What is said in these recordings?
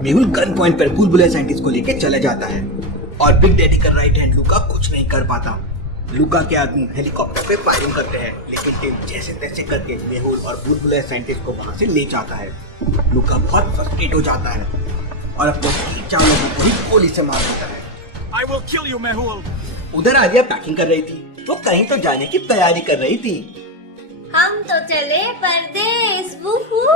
Mehul gun point पर बुलबुले scientist को लेकर चला जाता है और बिग डैडी का राइट हैंड लूका कुछ नहीं कर पाता। लूका के आदमी हेलीकॉप्टर पे फायरिंग करते हैं, लेकिन टिम जैसे तैसे करके मेहुल और बुलबुले साइंटिस्ट को वहां से ले जाता है। लूका बहुत फ्रस्ट्रेट हो जाता है और अपने 4 लोगों को ही गोली से मार देता है। I will kill you, Mehul. उधर आलिया पैकिंग कर रही थी, वो कहीं तो जाने की तैयारी कर रही थी। हम तो चले परदेस, वूहू।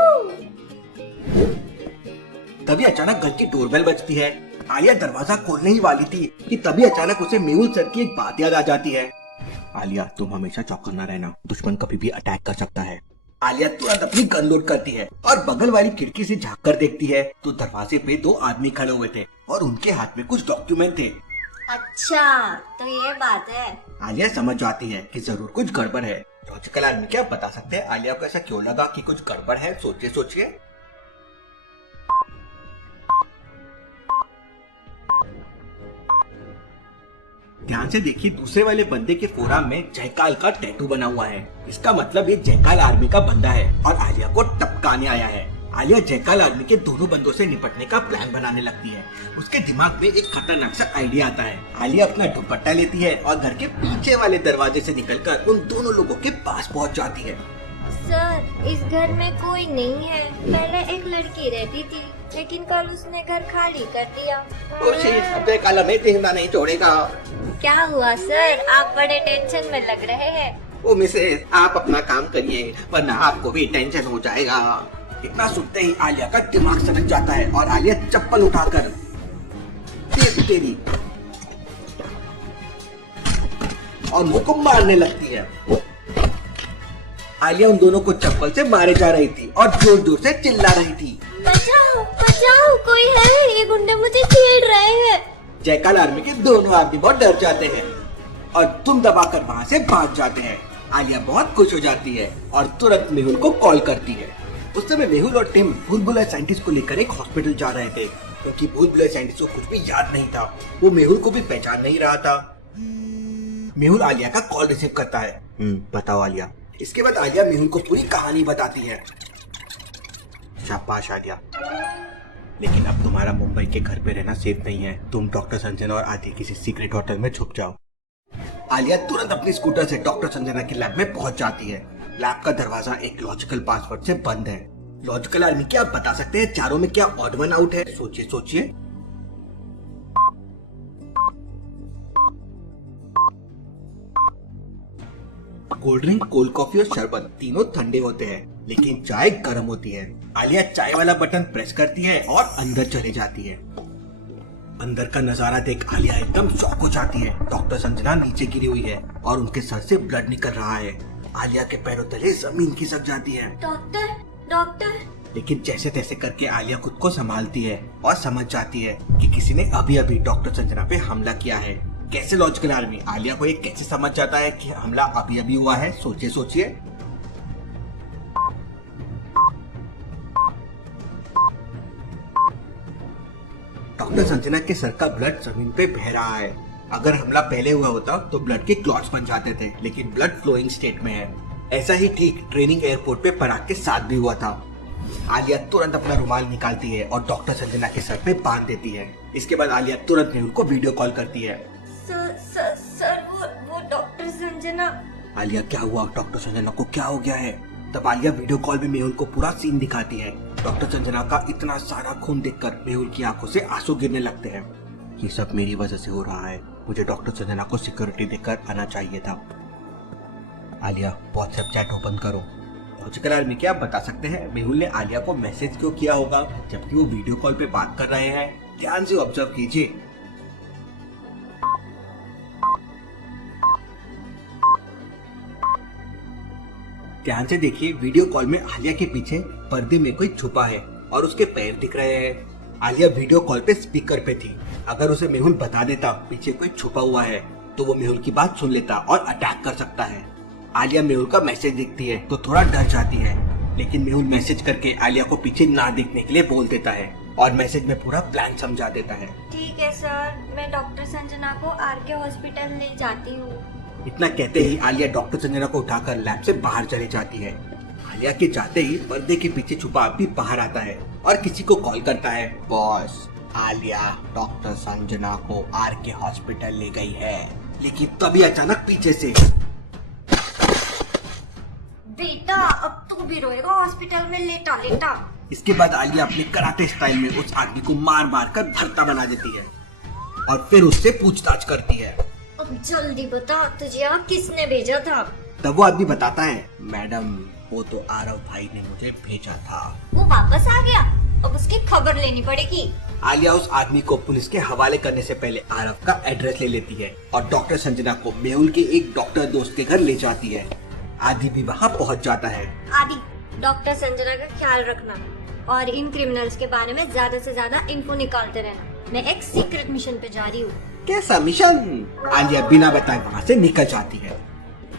तभी अचानक घर की डोरबेल बजती है। आलिया दरवाजा खोलने ही वाली थी कि तभी अचानक उसे मेहुल सर की एक बात याद आ जाती है। आलिया, तुम हमेशा चौकन्ना रहना, दुश्मन कभी भी अटैक कर सकता है। आलिया तुरंत अपनी गन लोड करती है और बगल वाली खिड़की से झांक कर देखती है तो दरवाजे पे 2 आदमी खड़े हुए थे और उनके हाथ में कुछ डॉक्यूमेंट थे। अच्छा, तो ये बात है। आलिया समझ जाती है कि जरूर कुछ गड़बड़ है। लॉजिकल आदमी क्या बता सकते हैं आलिया को ऐसा क्यों लगा कि कुछ गड़बड़ है? सोचिए। ध्यान से देखिए, दूसरे वाले बंदे के फोराम में जयकाल का टैटू बना हुआ है। इसका मतलब ये जयकाल आर्मी का बंदा है और आलिया को टपकाने आया है। आलिया जयकाल आर्मी के दोनों बंदों से निपटने का प्लान बनाने लगती है। उसके दिमाग में एक खतरनाक सा आइडिया आता है। आलिया अपना दुपट्टा लेती है और घर के पीछे वाले दरवाजे से निकलकर उन दोनों लोगों के पास पहुंच जाती है। सर, इस घर में कोई नहीं है। पहले एक लड़की रहती थी, लेकिन कल उसने घर खाली कर दिया। जयकाल हमें जिंदा नहीं छोड़ेगा। क्या हुआ सर? आप बड़े टेंशन में लग रहे हैं। ओ मिसेस, आप अपना काम करिए वरना आपको भी टेंशन हो जाएगा। इतना सुनते ही आलिया का दिमाग सनक जाता है और आलिया चप्पल उठाकर तेरी और मुंह को मारने लगती है। आलिया उन दोनों को चप्पल से मारे जा रही थी और जोर जोर से चिल्ला रही थी, बचाओ बचाओ, कोई है, ये गुंडे मुझे छेड़ रहे हैं। जयकाल आर्मी के दोनों आदमी बहुत डर जाते हैं और तुम दबाकर वहां से भाग जाते हैं। आलिया बहुत खुश हो जाती है और तुरंत मेहुल को कॉल करती है। उस समय मेहुल और टिम बुलबुले साइंटिस्ट को लेकर एक हॉस्पिटल जा रहे थे, क्योंकि बुलबुले साइंटिस्ट को कुछ भी याद नहीं था। वो मेहुल को भी पहचान नहीं रहा था। मेहुल आलिया का कॉल रिसीव करता है। बताओ आलिया। इसके बाद आलिया मेहुल को पूरी कहानी बताती है। शाबाश आलिया, लेकिन अब तुम्हारा मुंबई के घर पे रहना सेफ नहीं है। तुम डॉक्टर संजना और आदि किसी सीक्रेट होटल में छुप जाओ। आलिया तुरंत अपनी स्कूटर से डॉक्टर संजना के लैब में पहुंच जाती है। लैब का दरवाजा एक लॉजिकल पासवर्ड से बंद है। लॉजिकल आर्मी, क्या आप बता सकते हैं चारों में क्या ऑड वन आउट है? सोचिए। कोल्ड ड्रिंक, कोल्ड कॉफी और शरबत तीनों ठंडे होते हैं, लेकिन चाय गर्म होती है। आलिया चाय वाला बटन प्रेस करती है और अंदर चली जाती है। अंदर का नजारा देख आलिया एकदम शॉक हो जाती है। डॉक्टर संजना नीचे गिरी हुई है और उनके सर से ब्लड निकल रहा है। आलिया के पैरों तले जमीन खिसक जाती है। डॉक्टर। लेकिन जैसे तैसे करके आलिया खुद को संभालती है और समझ जाती है कि किसी ने अभी अभी डॉक्टर संजना पे हमला किया है। कैसे लॉजिकल आर्मी, आलिया को ये कैसे समझ जाता है कि हमला अभी अभी हुआ है? सोचिए। डॉक्टर संजना के सर का ब्लड जमीन पे बह रहा है। अगर हमला पहले हुआ होता तो ब्लड के क्लॉट्स बन जाते थे, लेकिन ब्लड फ्लोइंग स्टेट में है। ऐसा ही ठीक ट्रेनिंग एयरपोर्ट पे पराग के साथ भी हुआ था। आलिया तुरंत अपना रुमाल निकालती है और डॉक्टर संजना के सर पे बांध देती है। इसके बाद आलिया तुरंत मेहुल को वीडियो कॉल करती है। सर, वो डॉक्टर संजना। आलिया, क्या हुआ? डॉक्टर संजना को क्या हो गया है? तब आलिया वीडियो कॉल में मेहुल को पूरा सीन दिखाती है। डॉक्टर संजना का इतना सारा खून देखकर मेहुल की आंखों से आंसू गिरने लगते हैं। ये सब मेरी वजह से हो रहा है। मुझे डॉक्टर संजना को सिक्योरिटी देकर आना चाहिए था। आलिया, व्हाट्सएप चैट ओपन करो। लॉजिकल आर्मी, क्या आप बता सकते हैं मेहुल ने आलिया को मैसेज क्यों किया होगा जबकि वो वीडियो कॉल पे बात कर रहे हैं? ध्यान से ऑब्जर्व कीजिए। ध्यान से देखिए, वीडियो कॉल में आलिया के पीछे पर्दे में कोई छुपा है और उसके पैर दिख रहे हैं। आलिया वीडियो कॉल पे स्पीकर पे थी। अगर उसे मेहुल बता देता पीछे कोई छुपा हुआ है तो वो मेहुल की बात सुन लेता और अटैक कर सकता है। आलिया मेहुल का मैसेज देखती है तो थोड़ा डर जाती है, लेकिन मेहुल मैसेज करके आलिया को पीछे ना देखने के लिए बोल देता है और मैसेज में पूरा प्लान समझा देता है। ठीक है सर, मैं डॉक्टर संजना को आरके हॉस्पिटल ले जाती हूँ। इतना कहते ही आलिया डॉक्टर संजना को उठाकर लैब से बाहर चली जाती है। आलिया के जाते ही पर्दे के पीछे छुपा आदमी बाहर आता है और किसी को कॉल करता है। बॉस, आलिया डॉक्टर संजना को आर के हॉस्पिटल ले गई है। लेकिन तभी अचानक पीछे से, बेटा अब तू भी रोएगा हॉस्पिटल में, लेटा लेटा। इसके बाद आलिया अपने कराटे स्टाइल में उस आदमी को मार मार कर भरता बना देती है और फिर उससे पूछताछ करती है। अब जल्दी बता, तुझे यहाँ किसने भेजा था? तब वो आदमी बताता है, मैडम वो तो आरव भाई ने मुझे भेजा था। वो वापस आ गया, अब उसकी खबर लेनी पड़ेगी। आलिया उस आदमी को पुलिस के हवाले करने से पहले आरव का एड्रेस ले लेती है और डॉक्टर संजना को मेहुल के एक डॉक्टर दोस्त के घर ले जाती है। आदि भी वहाँ पहुँच जाता है। आदि, डॉक्टर संजना का ख्याल रखना और इन क्रिमिनल्स के बारे में ज्यादा से ज्यादा इन्फो निकालते रहना। मैं एक सीक्रेट मिशन पे जा रही हूँ। कैसा मिशन? आलिया बिना बताए वहाँ से निकल जाती है।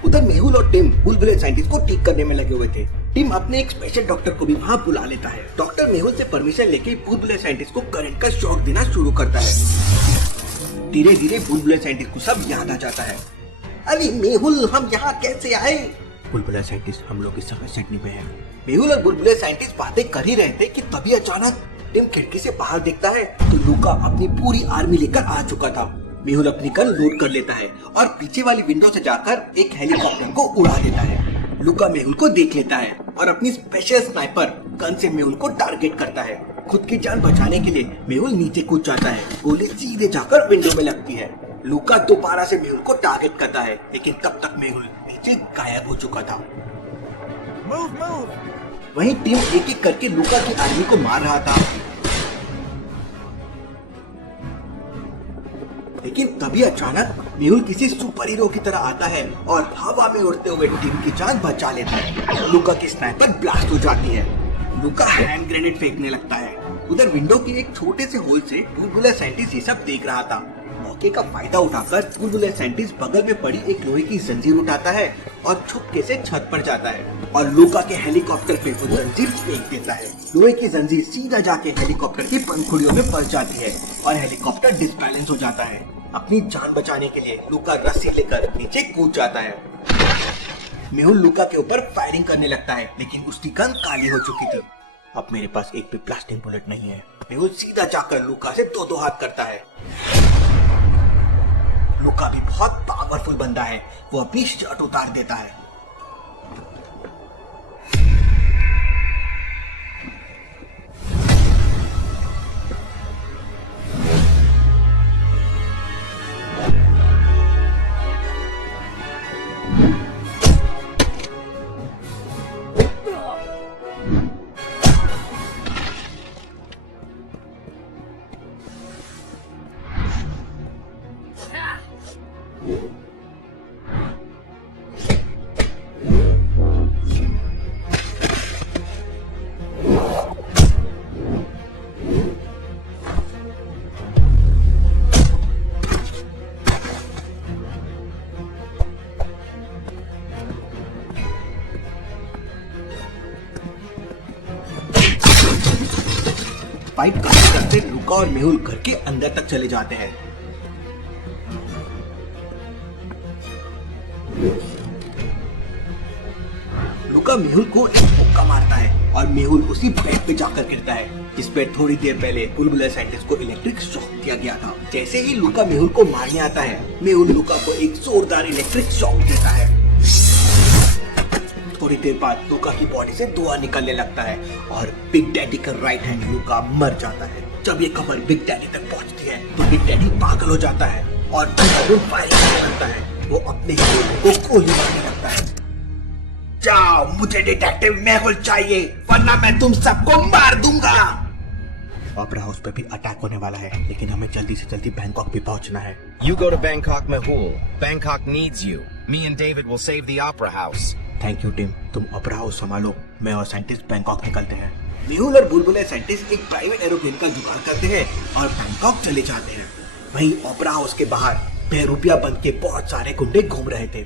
उधर मेहुल और टिम बुलबुले साइंटिस्ट को ठीक करने में लगे हुए थे। टिम अपने एक स्पेशल डॉक्टर को भी वहाँ बुला लेता है। डॉक्टर मेहुल से परमिशन लेके बुलबुले साइंटिस्ट को करंट का शॉक देना शुरू करता है। धीरे धीरे बुलबुले साइंटिस्ट को सब याद आ जाता है। अरे मेहुल, हम यहाँ कैसे आए? बुलबुले साइंटिस्ट, हम लोग इस समय सिडनी में हैं। मेहुल और बुलबुले साइंटिस्ट बातें कर ही रहे थे कि तभी अचानक टिम खिड़की से बाहर देखता है तो लूका अपनी पूरी आर्मी लेकर आ चुका था। मेहुल अपनी गन लोड कर लेता है और पीछे वाली विंडो से जाकर एक हेलीकॉप्टर को उड़ा देता है। लूका मेहुल को देख लेता है और अपनी स्पेशल स्नाइपर गन से मेहुल को टारगेट करता है। खुद की जान बचाने के लिए मेहुल नीचे कूद जाता है। गोली सीधे जाकर विंडो में लगती है। लूका दोबारा से मेहुल को टारगेट करता है, लेकिन तब तक मेहुल नीचे गायब हो चुका था। वहीं टीम एक एक करके लूका की आर्मी को मार रहा था, लेकिन तभी अचानक मेहुल किसी सुपर हीरो की तरह आता है और हवा में उड़ते हुए टीम की जान बचा लेता है। लूका की स्नाइपर ब्लास्ट हो जाती है। लूका हैंड ग्रेनेड फेंकने लगता है। उधर विंडो के एक छोटे से होल से बुलबुले साइंटिस्ट ये सब देख रहा था। मौके का फायदा उठाकर बुलबुले साइंटिस्ट बगल में पड़ी एक लोहे की जंजीर उठाता है और छुपके से छत पर जाता है और लूका के हेलीकॉप्टर पे वो जंजीर फेंक देता है। लोहे की जंजीर सीधा जाके हेलीकॉप्टर की पंखुड़ियों में फंस जाती है और हेलीकॉप्टर डिसबैलेंस हो जाता है। अपनी जान बचाने के लिए लूका रस्सी लेकर नीचे कूद जाता है। मेहुल लूका के ऊपर फायरिंग करने लगता है, लेकिन उसकी गन काली हो चुकी थी। अब मेरे पास एक भी प्लास्टिक बुलेट नहीं है। मेहुल सीधा जाकर लूका से दो हाथ करता है। लूका भी बहुत पावरफुल बंदा है। वो अपनी शर्ट उतार देता है। फाइट करते करते लूका और मेहुल घर के अंदर तक चले जाते हैं। लूका मेहुल को एक मुक्का मारता है और मेहुल उसी बेड पे जाकर गिरता है जिस पे थोड़ी देर पहले बुलबुले साइंटिस्ट को इलेक्ट्रिक शॉक दिया गया था। जैसे ही लूका मेहुल को मारने आता है, मेहुल लूका को एक जोरदार इलेक्ट्रिक शॉक देता है। थोड़ी देर बाद लूका की बॉडी से धुआं निकलने लगता है और बिग डैडी का राइट हैंड लूका मर जाता है। जब ये खबर बिग डैडी तक पहुंचती है तो बिग डैडी पागल हो जाता है और फायरिंग करने लगता है। वो अपने हीरो को गोली मारने लगता है। जाओ, मुझे डिटेक्टिव मेहुल चाहिए, वरना मैं तुम सबको मार दूंगा। ओपेरा हाउस पे भी अटैक होने वाला है, लेकिन हमें जल्दी से जल्दी बैंकॉक भी पहुंचना है। You go to Bangkok, Mehul. Bangkok needs you. Me and David will save the Opera House. Thank you team, तुम ओपेरा हाउस संभालो, मैं और साइंटिस्ट बैंकॉक निकलते हैं। मेहुल और बुलबुले साइंटिस्ट एक प्राइवेट एरोप्लेन का जुगाड़ करते हैं और बैंकॉक चले जाते हैं। वहीं ओपेरा हाउस के बाहर बहरूपिया बन के बहुत सारे गुंडे घूम रहे थे।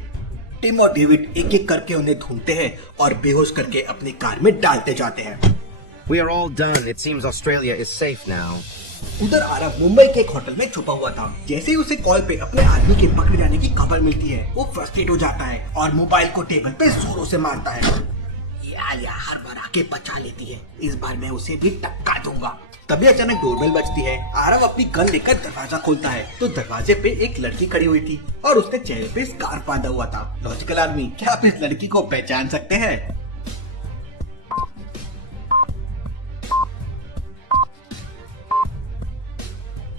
टिम और डेविड एक एक करके उन्हें ढूंढते हैं और बेहोश करके अपनी कार में डालते जाते हैं। We are all done. It seems Australia is safe now. उधर आरव मुंबई के एक होटल में छुपा हुआ था। जैसे ही उसे कॉल पे अपने आदमी के पकड़े जाने की खबर मिलती है, वो फ्रस्ट्रेट हो जाता है और मोबाइल को टेबल पे जोरों से मारता है। आलिया हर बार आके बचा लेती है, इस बार मैं उसे भी टक्का दूंगा। तभी अचानक डोरबेल बजती है। आरव अपनी गन लेकर दरवाजा खोलता है तो दरवाजे पे एक लड़की खड़ी हुई थी और उसने चेहरे पे स्कार्फ बांधा हुआ था। लॉजिकल आदमी, क्या आप इस लड़की को पहचान सकते हैं?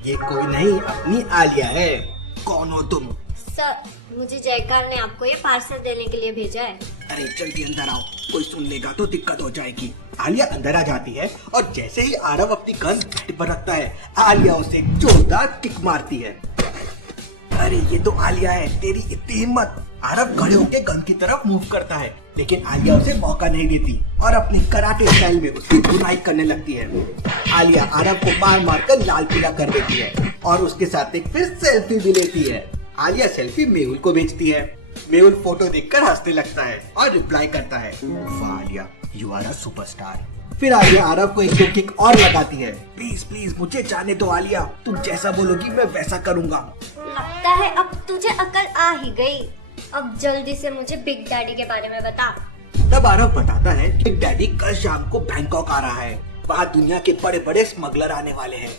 ये कोई नहीं, अपनी आलिया है। कौन हो तुम? सर, मुझे जयकाल ने आपको ये पार्सल देने के लिए भेजा है। अरे जल्दी अंदर आओ, कोई सुन लेगा तो दिक्कत हो जाएगी। आलिया अंदर आ जाती है और जैसे ही आरव अपनी गन बेड पर रखता है, आलिया उसे जोरदार किक मारती है। अरे ये तो आलिया है, तेरी इतनी हिम्मत। आरव खड़े होकर गन की तरफ मूव करता है, लेकिन आलिया उसे मौका नहीं देती और अपनी कराटे स्टाइल में उसकी धुनाई करने लगती है। आलिया आरव को मार मार कर लाल पीला कर देती है और उसके साथ एक फिर सेल्फी भी लेती है। आलिया सेल्फी मेहुल को भेजती है। मेहुल फोटो देखकर हंसने लगता है और रिप्लाई करता है, वाह Alia, you are a superstar. फिर आलिया आरव को एक दो किक और लगाती है। प्लीज प्लीज मुझे जाने दो आलिया, तुम जैसा बोलोगी मैं वैसा करूँगा। लगता है अब तुझे अकल आ ही गई। अब जल्दी से मुझे बिग डैडी के बारे में बता। तब आरव बताता है कि डैडी कल शाम को बैंकॉक आ रहा है, वहाँ दुनिया के बड़े बड़े स्मगलर आने वाले हैं।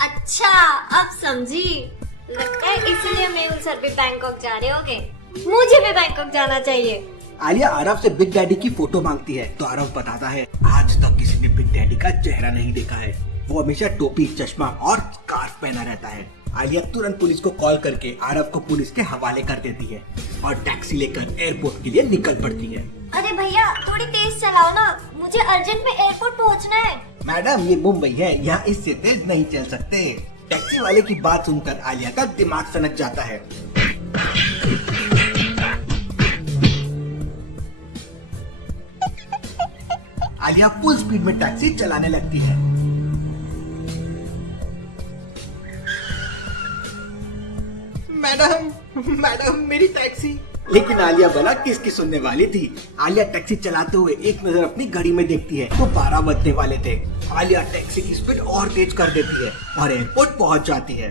अच्छा, अब समझी। लगता है इसलिए मेहुल सर भी बैंकॉक जा रहे होंगे। मुझे भी बैंकॉक जाना चाहिए। आलिया आरव से बिग डैडी की फोटो मांगती है तो आरव बताता है, आज तक किसी ने बिग डैडी का चेहरा नहीं देखा है। वो हमेशा टोपी, चश्मा और स्कार्फ पहना रहता है। आलिया तुरंत पुलिस को कॉल करके आरव को पुलिस के हवाले कर देती है और टैक्सी लेकर एयरपोर्ट के लिए निकल पड़ती है। अरे भैया, थोड़ी तेज चलाओ ना, मुझे अर्जेंट में एयरपोर्ट पहुंचना है। मैडम ये मुंबई है, यहाँ इससे तेज नहीं चल सकते। टैक्सी वाले की बात सुनकर आलिया का दिमाग सनक जाता है। आलिया फुल स्पीड में टैक्सी चलाने लगती है। मैडम मेरी टैक्सी। लेकिन आलिया भला किसकी सुनने वाली थी। आलिया टैक्सी चलाते हुए एक नजर अपनी घड़ी में देखती है तो 12 बजने वाले थे। आलिया टैक्सी की स्पीड और तेज कर देती है और एयरपोर्ट पहुंच जाती है।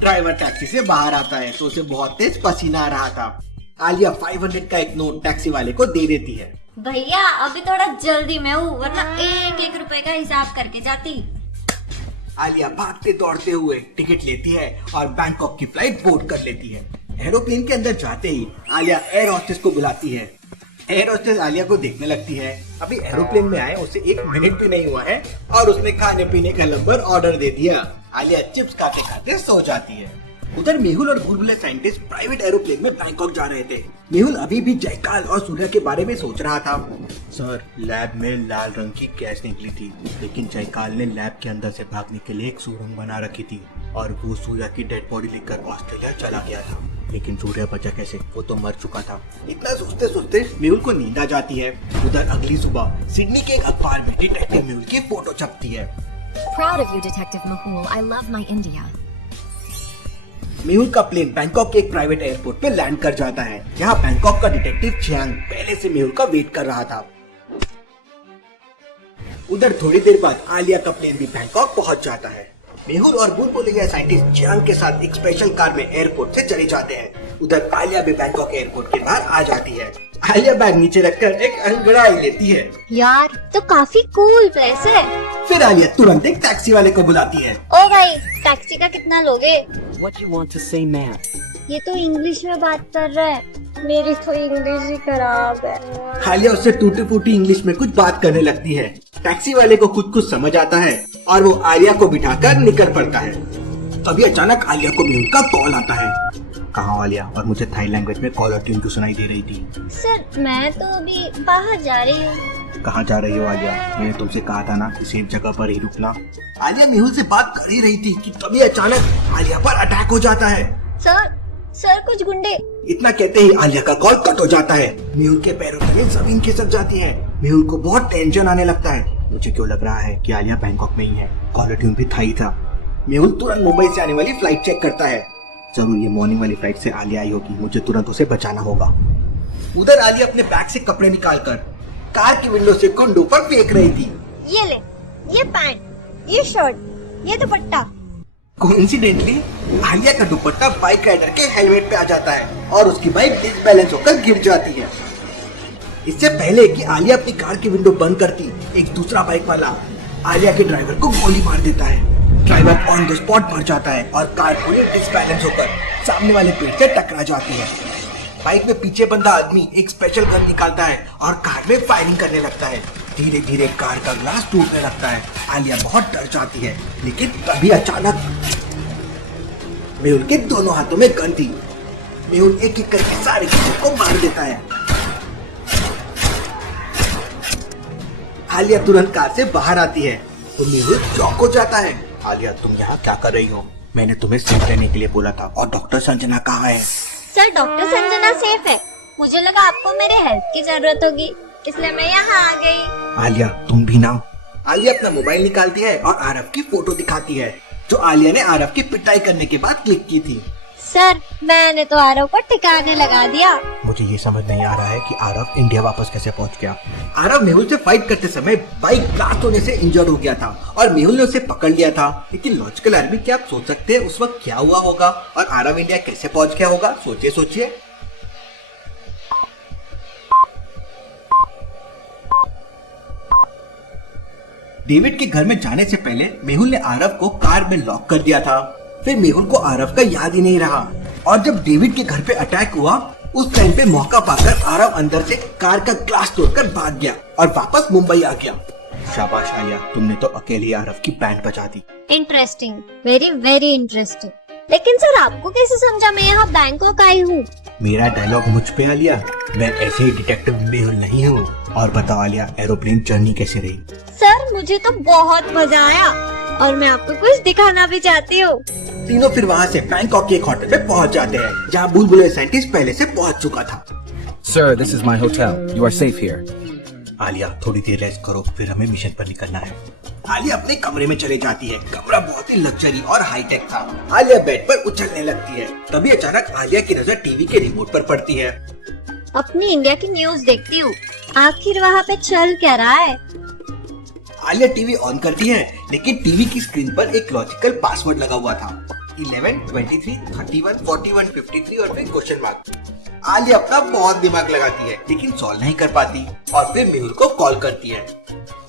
ड्राइवर टैक्सी से बाहर आता है तो उसे बहुत तेज पसीना आ रहा था। आलिया 500 का एक नोट टैक्सी वाले को दे देती है। भैया अभी थोड़ा जल्दी में हूँ, वरना एक एक रुपए का हिसाब करके जाती। आलिया भागते दौड़ते हुए टिकट लेती है और बैंकॉक की फ्लाइट बोर्ड कर लेती है। एरोप्लेन के अंदर जाते ही आलिया एयर होस्टेस को बुलाती है। एयर होस्टेस आलिया को देखने लगती है। अभी एरोप्लेन में आए उसे 1 मिनट भी नहीं हुआ है और उसने खाने पीने का नंबर ऑर्डर दे दिया। आलिया चिप्स खाते खाते सो जाती है। उधर मेहुल और बुलबुले साइंटिस्ट प्राइवेट एरोप्लेन में बैंकॉक जा रहे थे। मेहुल अभी भी जयकाल और सूर्या के बारे में सोच रहा था। सर, लैब में लाल रंग की गैस निकली थी, लेकिन जयकाल ने लैब के अंदर से भागने के लिए एक सुरंग बना रखी थी और वो सूर्या की डेड बॉडी लेकर ऑस्ट्रेलिया चला गया था। लेकिन सूर्या बचा कैसे, वो तो मर चुका था। इतना सोचते सोचते मेहुल को नींद आ जाती है। उधर अगली सुबह सिडनी के एक अखबार में डिटेक्टिव मेहुल की फोटो छपती है। Proud of you, Detective Mahul. I love my India. Mehul का प्लेन बैंकॉक के एक प्राइवेट एयरपोर्ट पे लैंड कर जाता है। यहाँ बैंकॉक का डिटेक्टिव चियांग पहले से मेहुल का वेट कर रहा था। उधर थोड़ी देर बाद आलिया का प्लेन भी बैंकॉक पहुंच जाता है। मेहुल और बुलबुलिया साइंटिस्ट चियांग के साथ एक स्पेशल कार में एयरपोर्ट से चले जाते हैं। उधर आलिया भी बैंकॉक एयरपोर्ट के बाहर आ जाती है। आलिया बैग नीचे रखकर एक अंगड़ाई लेती है। यार तो काफी कूल प्लेस है। फिर आलिया तुरंत एक टैक्सी वाले को बुलाती है। ओ भाई, टैक्सी का कितना लोगे? What you want to say, ma'am? ये तो इंग्लिश में बात कर रहा है, मेरी तो इंग्लिश ही खराब है। आलिया उससे टूटी फूटी इंग्लिश में कुछ बात करने लगती है। टैक्सी वाले को कुछ समझ आता है और वो आलिया को बिठाकर निकल पड़ता है। तभी अचानक आलिया को मेहुल का कॉल आता है। कहाँ आलिया? और मुझे थाई लैंग्वेज में कॉलर ट्यून क्यों सुनाई दे रही थी? सर मैं तो अभी बाहर जा रही हूँ। कहाँ जा रही हो आलिया? मैंने तुमसे कहा था ना कि सेफ जगह पर ही रुकना। आलिया मेहुल से बात कर ही रही थी कि तभी अचानक आलिया पर अटैक हो जाता है। सर कुछ गुंडे। इतना कहते ही आलिया का कॉल कट हो जाता है। मेहुल के पैरों तले जमीन खिसक जाती है। मेहुल को बहुत टेंशन आने लगता है। मुझे क्यों लग रहा है कि आलिया बैंकॉक में ही है। कॉलर ट्यून भी थाई था। मेहुल तुरंत मुंबई से आने वाली फ्लाइट चेक करता है। जरूर ये मॉर्निंग वाली फ्लाइट से आलिया आई होगी। मुझे तुरंत उसे बचाना होगा। उधर आलिया अपने बैग से कपड़े निकालकर कार की विंडो से कुंडू पर फेंक रही थी। ये ले, ये पैंट, ये शर्ट, ये दुपट्टा। कोइंसिडेंटली आलिया का दुपट्टा बाइक राइडर के हेलमेट पे आ जाता है और उसकी बाइक डिसबैलेंस होकर गिर जाती है। इससे पहले कि आलिया अपनी कार की विंडो बंद करती, एक दूसरा बाइक वाला आलिया के ड्राइवर को गोली मार देता है। ड्राइवर ऑन द स्पॉट मर जाता है और कार पूरी डिसबैलेंस होकर सामने वाले पेड़ से टकरा जाती है। बाइक में पीछे बंदा आदमी एक स्पेशल गन निकालता है और कार में फायरिंग करने लगता है। धीरे धीरे कार का ग्लास टूटने लगता है। आलिया बहुत डर जाती है, लेकिन तभी अचानक मेहुल के दोनों हाथों में गन थी। मेहुल एक एक करके सारे किसी को मार देता है। आलिया तुरंत कार से बाहर आती है तो मेहुल चौंक हो जाता है। आलिया, तुम यहाँ क्या कर रही हो? मैंने तुम्हें सेफ रहने के लिए बोला था। और डॉक्टर संजना कहाँ है? सर, डॉक्टर संजना सेफ है। मुझे लगा आपको मेरे हेल्प की जरूरत होगी, इसलिए मैं यहाँ आ गई। आलिया, तुम भी ना। आलिया अपना मोबाइल निकालती है और आरव की फोटो दिखाती है, जो आलिया ने आरव की पिटाई करने के बाद क्लिक की थी। सर, मैंने तो आरव को ठिकाने लगा दिया। मुझे ये समझ नहीं आ रहा है कि आरव इंडिया वापस कैसे पहुंच गया। आरव मेहुल से फाइट करते समय बाइक ब्लास्ट होने से इंजर्ड हो गया था और मेहुल ने उसे पकड़ लिया था। लेकिन लॉजिकल आर्मी, क्या आप सोच सकते हैं उस वक्त क्या हुआ होगा और आरव इंडिया कैसे पहुंच गया होगा? सोचिए सोचिए। डेविड के घर में जाने से पहले मेहुल ने आरव को कार में लॉक कर दिया था। फिर मेहुल को आरव का याद ही नहीं रहा और जब डेविड के घर पे अटैक हुआ, उस टाइम पे मौका पाकर आरव अंदर से कार का ग्लास तोड़कर भाग गया और वापस मुंबई आ गया। शाबाश आलिया, तुमने तो अकेले आरव की बैंड बजा दी। Interesting, very very interesting. लेकिन सर, आपको कैसे समझा मैं यहाँ बैंकॉक आई हूँ? मेरा डायलॉग मुझ पे आलिया, मैं ऐसे ही डिटेक्टिव मेहुल नहीं हूँ। और बताओ आलिया, एरोप्लेन जर्नी कैसे रही? सर, मुझे तो बहुत मजा आया और मैं आपको कुछ दिखाना भी चाहती हूँ। तीनों फिर वहाँ से बैंकॉक के एक होटल पे पहुँच जाते हैं, जहाँ बुलबुले साइंटिस्ट पहले से पहुँच चुका था। Sir, this is my hotel. You are safe here. Alia, थोड़ी देर रेस्ट करो, फिर हमें मिशन पर निकलना है। आलिया अपने कमरे में चले जाती है। कमरा बहुत ही लग्जरी और हाईटेक था। आलिया बेड पर उछलने लगती है। तभी अचानक आलिया की नजर टीवी के रिमोट पर पड़ती है। अपनी इंडिया की न्यूज देखती हूँ, आखिर वहाँ पे चल क्या रहा है? आलिया टीवी ऑन करती है, लेकिन टीवी की स्क्रीन पर एक लॉजिकल पासवर्ड लगा हुआ था, 11, 23, 31, 41, 53 और फिर क्वेश्चन मार्क। आलिया अपना बहुत दिमाग लगाती है, लेकिन सॉल्व नहीं कर पाती और फिर मेहुल को कॉल करती है।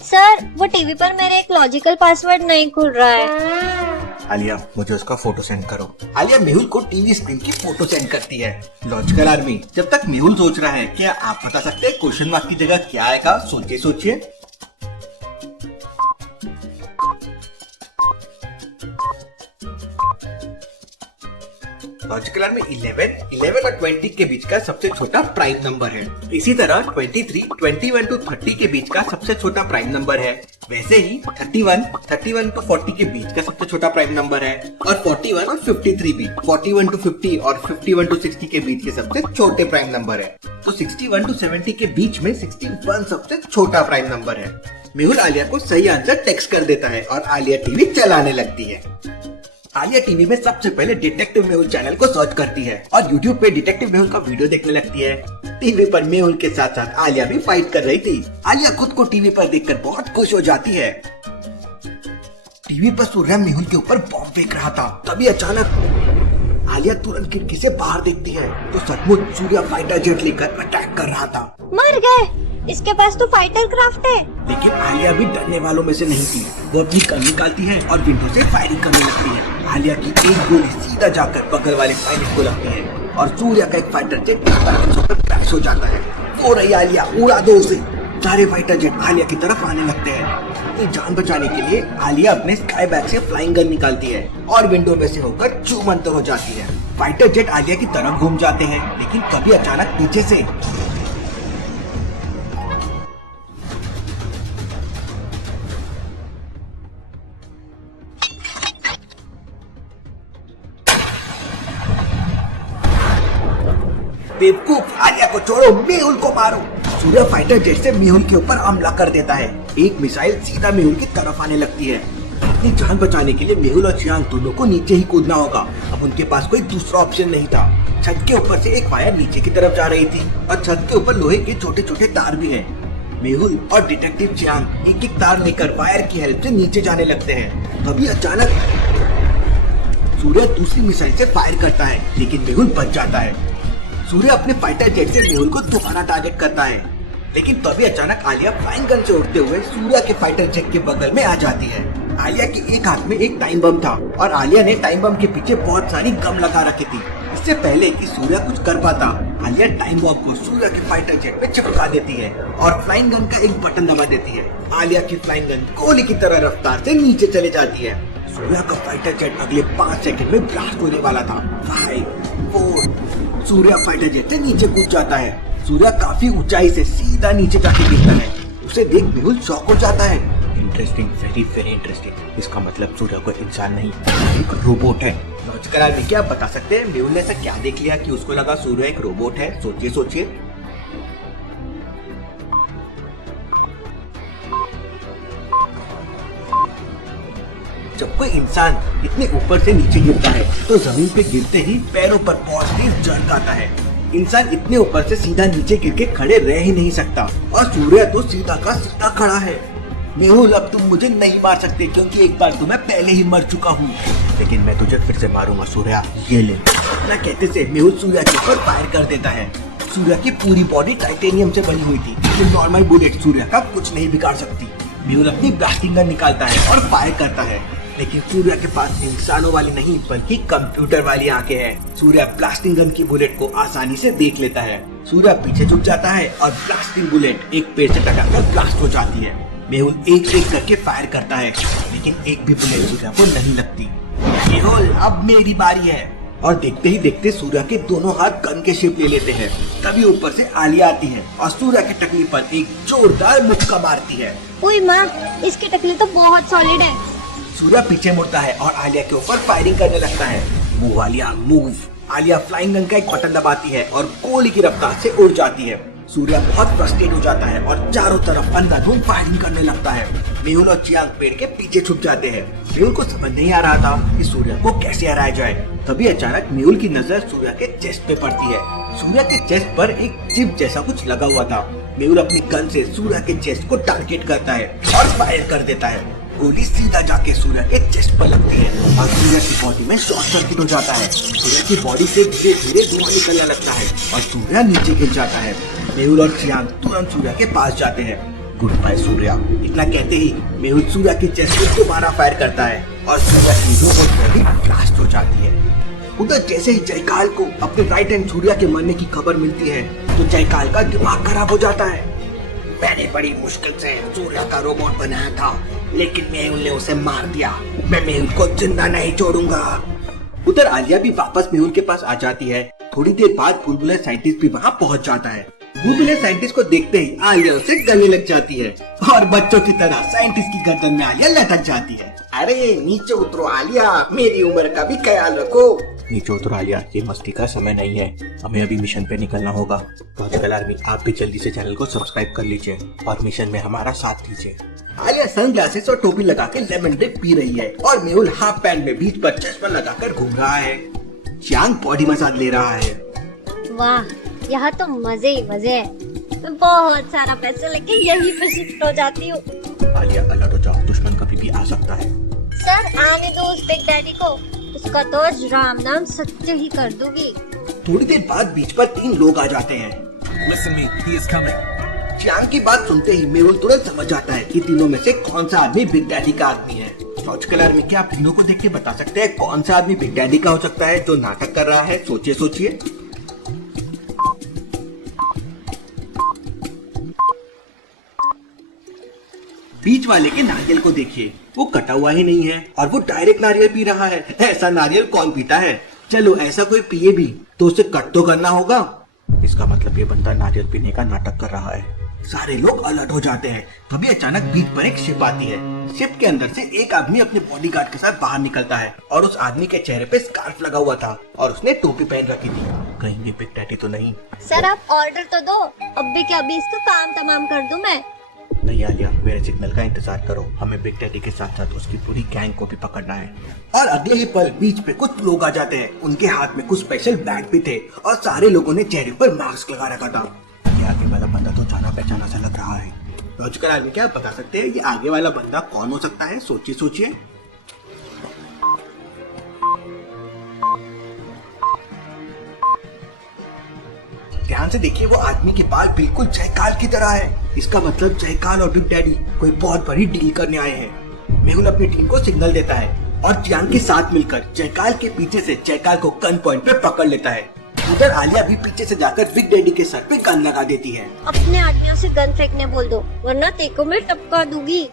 सर, वो टीवी पर मेरे एक लॉजिकल पासवर्ड नहीं खुल रहा है। आलिया, मुझे उसका फोटो सेंड करो। आलिया मेहुल को टीवी स्क्रीन की फोटो सेंड करती है। लॉजिकल आर्मी, जब तक मेहुल सोच रहा है, क्या आप बता सकते हैं क्वेश्चन मार्क की जगह क्या आएगा? सोचिए सोचिए। लॉजिकल आर्मी 11 और 20 के बीच का सबसे छोटा प्राइम नंबर है। इसी तरह 23, 21 to 30 के बीच का सबसे छोटा प्राइम नंबर है। वैसे ही 31 to 40 के बीच का सबसे छोटा प्राइम नंबर है और 41 और 53 भी 41 to 50 और 51 to 60 के बीच के सबसे छोटे प्राइम नंबर है। तो 61 to 70 के बीच में 61 सबसे छोटा प्राइम नंबर है। मेहुल आलिया को सही आंसर टेक्स्ट कर देता है और आलिया टीवी चलाने लगती है। आलिया टीवी में सबसे पहले डिटेक्टिव मेहुल चैनल को सर्च करती है और यूट्यूब पे डिटेक्टिव मेहुल का वीडियो देखने लगती है। टीवी पर मेहुल के साथ साथ आलिया भी फाइट कर रही थी। आलिया खुद को टीवी पर देखकर बहुत खुश हो जाती है। टीवी पर सूर्या मेहुल के ऊपर बॉम्ब फेंक रहा था। तभी अचानक आलिया तुरंत खिड़की से बाहर देखती है तो सचमुच सूर्या फाइटर जेट लेकर अटैक कर रहा था। मर गए, इसके पास तो फाइटर क्राफ्ट है। लेकिन आलिया भी डरने वालों में से नहीं थी। वो अपनी गन निकालती है और विंडो से फायरिंग करने लगती है। आलिया की एक गोली सीधा जाकर बगल वाले पायलट को लगती है और सूर्या का एक फाइटर जेट क्रैश हो जाता है। हो रही आलिया, उड़ा दो उसे। सारे फाइटर जेट आलिया की तरफ आने लगते हैं। अपनी जान बचाने के लिए आलिया अपने स्काई बैग से फ्लाइंग गन निकालती है और विंडो में से होकर चूमंतर हो जाती है। फाइटर जेट आलिया की तरफ घूम जाते हैं, लेकिन तभी अचानक पीछे से बेवकूफ, आलिया को छोड़ो, मेहुल को मारो। सूर्या फाइटर जेट से मेहुल के ऊपर हमला कर देता है। एक मिसाइल सीधा मेहुल की तरफ आने लगती है। अपनी जान बचाने के लिए मेहुल और चियांग दोनों को नीचे ही कूदना होगा। अब उनके पास कोई दूसरा ऑप्शन नहीं था। छत के ऊपर से एक वायर नीचे की तरफ जा रही थी और छत के ऊपर लोहे के छोटे छोटे तार भी हैं। मेहुल और डिटेक्टिव चियांग एक एक तार लेकर वायर की हेल्प से नीचे जाने लगते हैं। तभी अचानक सूर्या दूसरी मिसाइल से फायर करता है, लेकिन मेहुल बच जाता है। सूर्या अपने फाइटर जेट से मेहुल को दोबारा टारगेट करता है। लेकिन तभी अचानक आलिया फ्लाइंग गन से उड़ते हुए सूर्या के फाइटर जेट के बगल में आ जाती है। आलिया के एक हाथ में एक टाइम बम था और आलिया ने टाइम बम के पीछे बहुत सारी गम लगा रखी थी। इससे पहले कि सूर्या कुछ कर पाता, आलिया टाइम बम को सूर्या के फाइटर जेट में चिपका देती है और फ्लाइंग गन का एक बटन दबा देती है। आलिया की फ्लाइंग गन गोली की तरह रफ्तार से नीचे चले जाती है। सूर्या का फाइटर जेट अगले 5 सेकंड में ब्लास्ट होने वाला था। 5, 4, सूर्या फाइटर जेट से नीचे कूद जाता है। सूर्या काफी ऊंचाई से सीधा नीचे जाके गिरता है। उसे देख मेहुल शॉक हो जाता है। Interesting, very very interesting. इसका मतलब सूर्या कोई इंसान नहीं, एक रोबोट है। लॉजिकल आदमी क्या आप बता सकते हैं मेहुल ने ऐसा क्या देख लिया कि उसको लगा सूर्या एक रोबोट है? सोचिए सोचिए। जब कोई इंसान इतने ऊपर से नीचे गिरता है तो जमीन पे गिरते ही पैरों पर बहुत तेज जर्क आता है। इंसान इतने ऊपर से सीधा नीचे गिर के खड़े रह ही नहीं सकता और सूर्या तो सीधा का सीधा खड़ा है। मेहुल अब तुम मुझे नहीं मार सकते क्योंकि एक बार तो मैं पहले ही मर चुका हूँ, लेकिन मैं तुझे फिर से मारूंगा सूर्या, ये ले। इतना कहते से मेहुल सूर्या के ऊपर फायर कर देता है। सूर्या की पूरी बॉडी टाइटेनियम से बनी हुई थी, लेकिन नॉर्मल बुलेट सूर्या का कुछ नहीं बिगाड़ सकती। मेहुल अपनी ब्लास्टिंग गन निकालता है और फायर करता है, लेकिन सूर्या के पास इंसानों वाली नहीं बल्कि कंप्यूटर वाली आंखें हैं। सूर्या ब्लास्टिंग गन की बुलेट को आसानी से देख लेता है। सूर्या पीछे झुक जाता है और ब्लास्टिंग बुलेट एक पेड़ से टकराकर ब्लास्ट हो जाती है। मेहुल एक एक करके फायर करता है, लेकिन एक भी बुलेट सूर्या को नहीं लगती। मेहुल अब मेरी बारी है। और देखते ही देखते सूर्या के दोनों हाथ गन के शेप ले लेते हैं। तभी ऊपर से आलिया आती है और सूर्या के टकली पर एक जोरदार मुक्का मारती है। ओए माँ, इसकी टकली तो बहुत सॉलिड है। सूर्या पीछे मुड़ता है और आलिया के ऊपर फायरिंग करने लगता है। Move Alia move. Alia flying gun का एक बटन दबाती है और गोली की रफ्तार से उड़ जाती है। सूर्या बहुत फ्रस्ट्रेट हो जाता है और चारों तरफ अंधाधुंध फायरिंग करने लगता है। मेहुल और चियांग पेड़ के पीछे छुप जाते हैं। मेहुल को समझ नहीं आ रहा था कि सूर्या को कैसे हराया जाए। तभी अचानक मेहुल की नजर सूर्या के चेस्ट पे पड़ती है। सूर्या के चेस्ट पर एक चिप जैसा कुछ लगा हुआ था। मेहुल अपनी गन से सूर्या के चेस्ट को टारगेट करता है और फायर कर देता है। गोली सीधा जाके सूर्या के चेस्ट पर लगती है और सूर्या की बॉडी में शॉर्ट सर्किट हो जाता है। सूर्या की बॉडी से धीरे धीरे धुआं निकलने लगता है और सूर्या नीचे गिर जाता है। मेहुल और चियांग तुरंत सूर्या के पास जाते हैं। Good bye Surya. इतना कहते ही मेहुल सूर्या की चेस्ट पे दोबारा फायर करता है और सूर्या की रोबोट बॉडी ब्लास्ट हो जाती है। उधर जैसे ही जयकाल को अपने राइट हैंड सूर्या के मरने की खबर मिलती है तो जयकाल का दिमाग खराब हो जाता है। मैंने बड़ी मुश्किल से सूर्या का रोबोट बनाया था, लेकिन मेहुल ने उसे मार दिया। मैं मेहुल को जिंदा नहीं छोड़ूंगा। उधर आलिया भी वापस मेहुल के पास आ जाती है। थोड़ी देर बाद बुलबुले साइंटिस्ट भी वहाँ पहुँच जाता है। बुलबुले साइंटिस्ट को देखते ही आलिया उसे गले लग जाती है और बच्चों की तरह साइंटिस्ट की गर्दन में आलिया लटक जाती है। अरे नीचे उतरो आलिया, मेरी उम्र का भी ख्याल रखो। नीचे उतरो आलिया, ये मस्ती का समय नहीं है, हमें अभी मिशन पे निकलना होगा। लॉजिकल आर्मी आप भी जल्दी से चैनल को सब्सक्राइब कर लीजिए और मिशन में हमारा साथ दीजिए। आलिया सनग्लासेस और टोपी लगा के लेमन ड्रिंक पी रही है और मेहुल हाफ पैंट में बीच पर चश्मा लगाकर घूम रहा है। चियांग बॉडी मसाज ले रहा है। वाह, यहाँ तो मजे ही मजे है। मैं बहुत सारा पैसा लेके यहीं पे शिफ्ट हो जाती हूँ। आलिया अलर्ट हो जाओ, दुश्मन कभी भी आ सकता है। सर आने दो उस बिग डैडी को, उसका तो राम नाम सत्य ही कर दूंगी। थोड़ी देर बाद बीच पर 3 लोग आ जाते हैं। Listen me, he is coming. Chiang की बात सुनते ही मेहुल तुरंत समझ जाता है कि तीनों में से कौन सा आदमी बिग डैडी का आदमी है। लॉजिकल आर्मी क्या आप तीनों को देख के बता सकते हैं कौन सा आदमी बिग डैडी का हो सकता है जो नाटक कर रहा है? सोचिए सोचिए। बीच वाले के नारियल को देखिए, वो कटा हुआ ही नहीं है और वो डायरेक्ट नारियल पी रहा है। ऐसा नारियल कौन पीता है? चलो ऐसा कोई पिए भी तो उसे कट तो करना होगा। इसका मतलब ये बंदा नारियल पीने का नाटक कर रहा है। सारे लोग अलर्ट हो जाते हैं। तभी अचानक बीच पर एक शिप आती है। शिप के अंदर से एक आदमी अपने बॉडीगार्ड के साथ बाहर निकलता है और उस आदमी के चेहरे पे स्कार्फ लगा हुआ था और उसने टोपी पहन रखी थी। कहीं ये बिग डैडी तो नहीं? सर आप ऑर्डर तो दो, अभी क्या अभी इसका काम तमाम कर दूं मैं? नहीं आलिया, मेरे सिग्नल का इंतजार करो, हमें बिग डैडी के साथ साथ उसकी पूरी गैंग को भी पकड़ना है। और अगले ही पल बीच पे कुछ लोग आ जाते हैं। उनके हाथ में कुछ स्पेशल बैग भी थे और सारे लोगों ने चेहरे पर मास्क लगा रखा था। ये आगे वाला बंदा तो जाना पहचाना सा लग रहा है। लॉजिकल आदमी क्या बता सकते हैं ये आगे वाला बंदा कौन हो सकता है? सोचिए सोचिए। ध्यान से देखिए, वो आदमी के बाल बिल्कुल जयकाल की तरह है। इसका मतलब जयकाल और बिग डैडी कोई बहुत बड़ी डील करने आए हैं। मेहुल अपनी टीम को सिग्नल देता है और चियांग के साथ मिलकर जयकाल के पीछे से जयकाल को गन पॉइंट पे पकड़ लेता है। उधर आलिया भी पीछे से जाकर बिग डैडी के सर पे गन लगा देती है। अपने आदमियों से गन फेंकने बोल दो, वरना तेको मैं टपका दूंगी।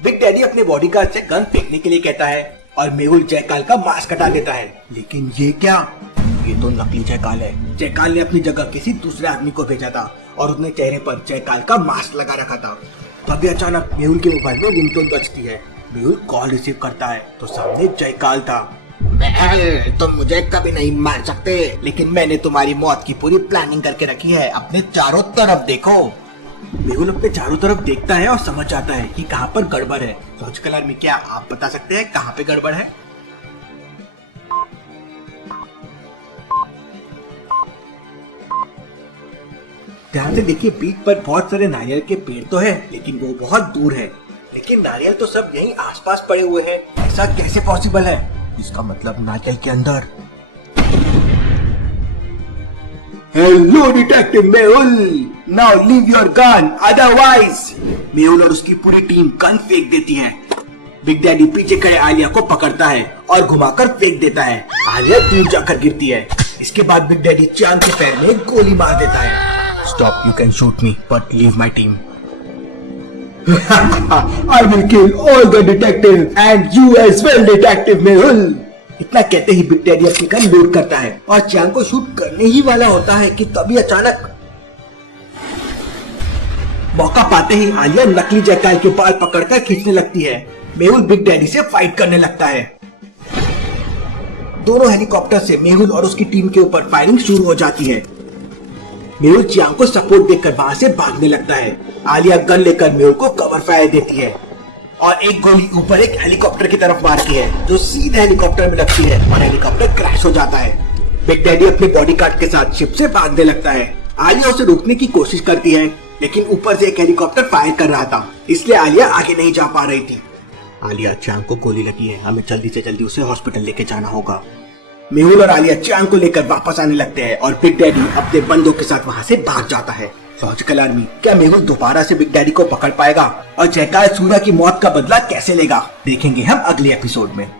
बिग डैडी अपने बॉडीगार्ड से गन फेंकने के लिए कहता है और मेहुल जयकाल का मास्क हटा देता है। लेकिन ये क्या? ये तो नकली जयकाल है। जयकाल ने अपनी जगह किसी दूसरे आदमी को भेजा था और उसने चेहरे पर जयकाल का मास्क लगा रखा था। तभी अचानक मेहुल के मोबाइल में रिंगटोन बजती है। मेहुल कॉल रिसीव करता है तो सामने जयकाल था। तुम मुझे कभी नहीं मार सकते, लेकिन मैंने तुम्हारी मौत की पूरी प्लानिंग करके रखी है। अपने चारों तरफ देखो। मेहुल अपने चारों तरफ देखता है और समझ जाता है कि कहाँ पर गड़बड़ है। लॉजिकल आर्मी, क्या आप बता सकते हैं कहाँ पे गड़बड़ है? ध्यान से देखिए, बीच पर बहुत सारे नारियल के पेड़ तो है, लेकिन वो बहुत दूर है। लेकिन नारियल तो सब यहीं आसपास पड़े हुए हैं। ऐसा कैसे पॉसिबल है? इसका मतलब नारियल के अंदर। Hello detective Mehul, now leave your gun, otherwise. Mehul और उसकी पूरी टीम गन फेंक देती है। बिग डैडी पीछे खड़े आलिया को पकड़ता है और घुमाकर फेंक देता है। आलिया दूर जाकर गिरती है। इसके बाद बिग डैडी चियांग के पैर में एक गोली मार देता है। Stop, you can shoot me, but leave my team. I will kill all the detectives and you as well, detective Mehul. इतना कहते ही बिग डैडी अपनी गन लोड करता है और चियांग को शूट करने ही वाला होता है कि तभी अचानक मौका पाते ही आलिया नकली जयकाल के बाल पकड़कर खींचने लगती है। मेहुल बिग डैडी से फाइट करने लगता है। दोनों हेलीकॉप्टर से मेहुल और उसकी टीम के ऊपर फायरिंग शुरू हो जाती है। मेहुल चियांग को सपोर्ट देकर वहां से भागने लगता है। आलिया गन लेकर मेहुल को कवर फायर देती है और एक गोली ऊपर एक हेलीकॉप्टर की तरफ मारती है, जो सीधे हेलीकॉप्टर में लगती है और हेलीकॉप्टर क्रैश हो जाता है। बिग डैडी अपने बॉडीगार्ड के साथ शिप से भागने लगता है। आलिया उसे रोकने की कोशिश करती है, लेकिन ऊपर से एक हेलीकॉप्टर फायर कर रहा था, इसलिए आलिया आगे नहीं जा पा रही थी। आलिया, चियांग को गोली लगी है, हमें जल्दी से जल्दी उसे हॉस्पिटल लेके जाना होगा। मेहुल और आलिया चियांग को लेकर वापस आने लगते हैं और बिग डैडी अपने बंदों के साथ वहां से भाग जाता है। लॉजिकल आर्मी, क्या मेहुल दोबारा से बिग डैडी को पकड़ पाएगा और जयकाल सूर्या की मौत का बदला कैसे लेगा? देखेंगे हम अगले एपिसोड में।